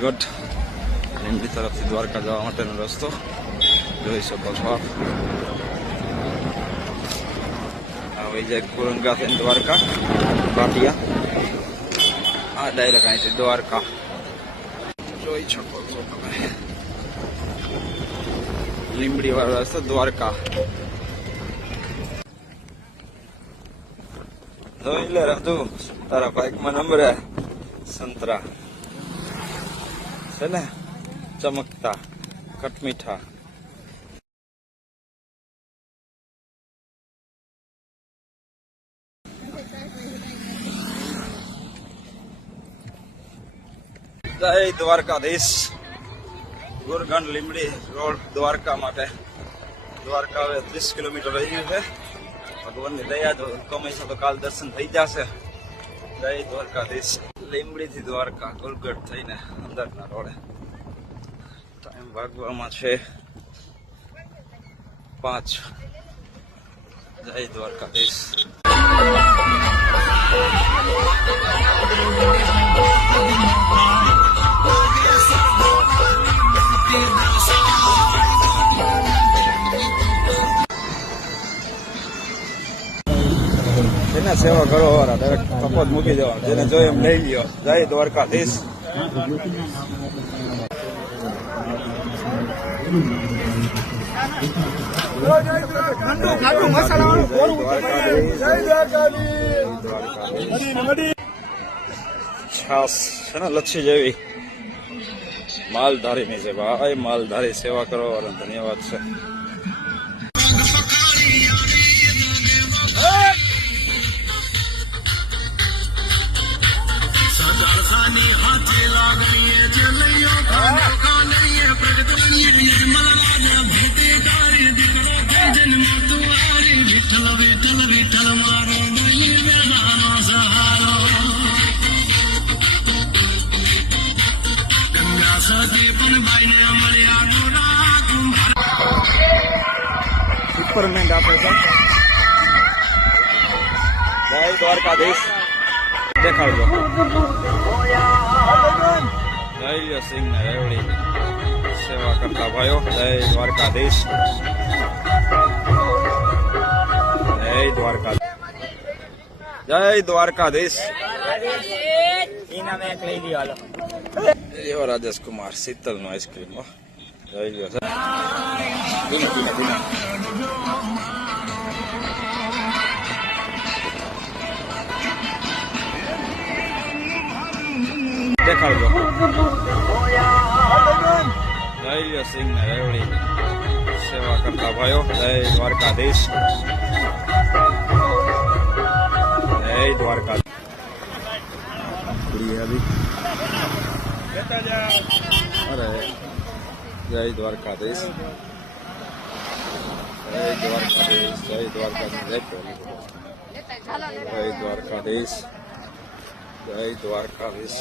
પાવાગઢ લીંબડી તરફથી દ્વારકા જવા માટેનો રસ્તો જોઈ શકો છો આપ. આવી જાય કુરંગા થઈને દ્વારકા પાટિયા. આ ડાયરેક્ટ અહીંથી દ્વારકા જોઈ શકો છો તમે. લીંબડી વાળો રસ્તો દ્વારકા. જોઈ લે રાધુ તારા બાઇકમાં નંબર સંતરા છે ને, ચમકતા ખટમીઠા. જય દ્વારકાધીશ. ગુરગંજ લીંબડી રોડ દ્વારકા માટે. દ્વારકા હવે 30 કિલોમીટર રહી ગયું છે. ભગવાનની દયા જો કમાઈશો તો કાલ દર્શન થઈ જશે. જય દ્વારકાધીશ. લીંબડી થી દ્વારકા કોલગઢ થઈને અંદરના રોડે. ટાઈમ ભાગવામાં છે 5. જય દ્વારકાધીશ. જેને સેવા કરો વાળા ડાયરેક્ટ કપોત મૂકી દેવા. જેને જોઈએ એમ લઈ લ્યો. જય દ્વારકાધીશ. છાસ છે ને લચ્છી જેવી માલધારીની છે ભાઈ. માલધારી સેવા કરવા વાળા ધન્યવાદ છે. સુપરમેન્ટ આપે છે. જય દ્વારકાધીશ. દેખાડજો. જય સિંહ ને રેવડી સેવા કરતા ભાઈઓ. જય દ્વારકાધીશ. જય દ્વારકાધીશ. જય દ્વારકાધીશ. એવો રાજેશ કુમાર શીતલ નો આઈસ્ક્રીમ જોઈ લ્યો છે. દેખાડજો. જય સિંહ ને રેવડી સેવા કરતા ભાઈઓ. જય દ્વારકાધીશ. જય દ્વારકાધીશ. અરે જય દ્વારકાધીશ. જય દ્વારકાધીશ. જય દ્વારકાધીશ. જય દ્વારકાધીશ. જય દ્વારકાધીશ.